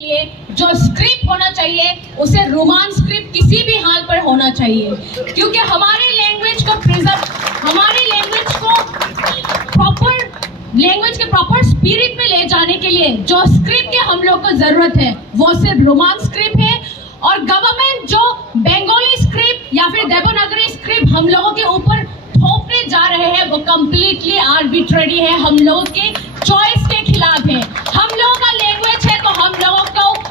लिए जो स्क्रिप्ट होना चाहिए उसे रोमान स्क्रिप्ट किसी भी हाल पर होना चाहिए, क्योंकि हमारे लैंग्वेज को लैंग्वेज के प्रॉपर स्पिरिट में ले जाने के लिए जो स्क्रिप्ट की हम लोग को जरूरत है वो सिर्फ रोमान स्क्रिप्ट है। और गवर्नमेंट जो बंगाली स्क्रिप्ट या फिर देवनागरी स्क्रिप्ट हम लोगों के ऊपर थोपने जा रहे हैं वो कम्प्लीटली आर्बिट्रेरी है, हम लोगों के चॉइस के खिलाफ है। हम लोगों का लैंग्वेज है तो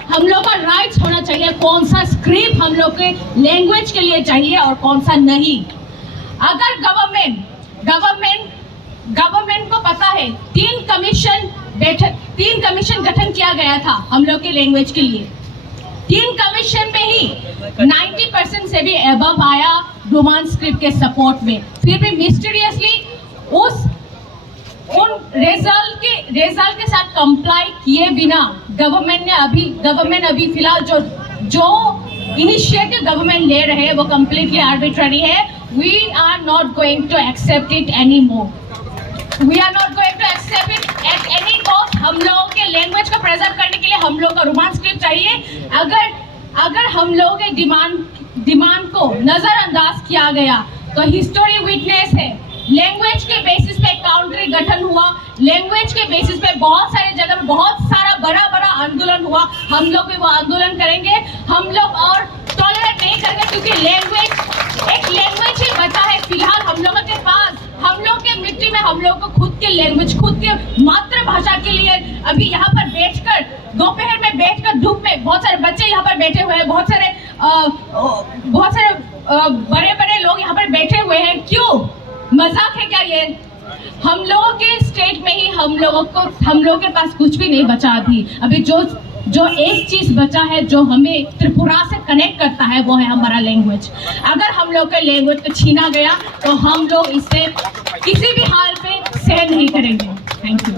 हम लोग का राइट्स होना चाहिए कौन सा स्क्रिप्ट हम लोग के लैंग्वेज के लिए चाहिए और कौन सा नहीं। अगर गवर्नमेंट को पता है तीन कमीशन गठन किया गया था हम लोग के लैंग्वेज के लिए, 3 कमीशन में ही 90% से भी अबव आया रोमान स्क्रिप्ट के सपोर्ट में, फिर भी मिस्टीरियसली उन रिजल्ट के साथ कंप्लाई किए बिना गवर्नमेंट अभी फिलहाल जो इनिशिएटिव गवर्नमेंट ले रहे हैं वो कम्प्लीटली आर्बिट्रेरी है। We are not going to accept it any more, we are not going to accept it at any cost. हम लोगों के लैंग्वेज को प्रेजर्व करने के लिए हम लोग का रोमान स्क्रिप्ट चाहिए। अगर हम लोगों के डिमांड को नजरअंदाज किया गया तो हिस्टोरी विटनेस है, लैंग्वेज के बेसिस पे काउंट्री गठन हुआ, लैंग्वेज के बेसिस पे बहुत सारे जगह में बहुत सारा बड़ा आंदोलन हुआ। हम लोग भी वो आंदोलन करेंगे, हम लोग और टॉलरेट नहीं करेंगे, क्योंकि एक लैंग्वेज ही बचा है फिलहाल हम लोगों के पास। हम लोग के मिट्टी में हम लोग को खुद के लैंग्वेज, खुद के मातृभाषा के लिए अभी यहाँ पर बैठकर दोपहर में बैठकर धूप में बहुत सारे बच्चे यहाँ पर बैठे हुए हैं, बहुत सारे बड़े लोग यहाँ पर बैठे हुए हैं। क्यों? मजाक है क्या ये? हम लोगों के स्टेट में ही हम लोगों के पास कुछ भी नहीं बचा अभी जो एक चीज बचा है जो हमें त्रिपुरा से कनेक्ट करता है वो है हमारा लैंग्वेज। अगर हम लोग के लैंग्वेज को छीना गया तो हम लोग इसे किसी भी हाल पे सहन नहीं करेंगे। Thank you.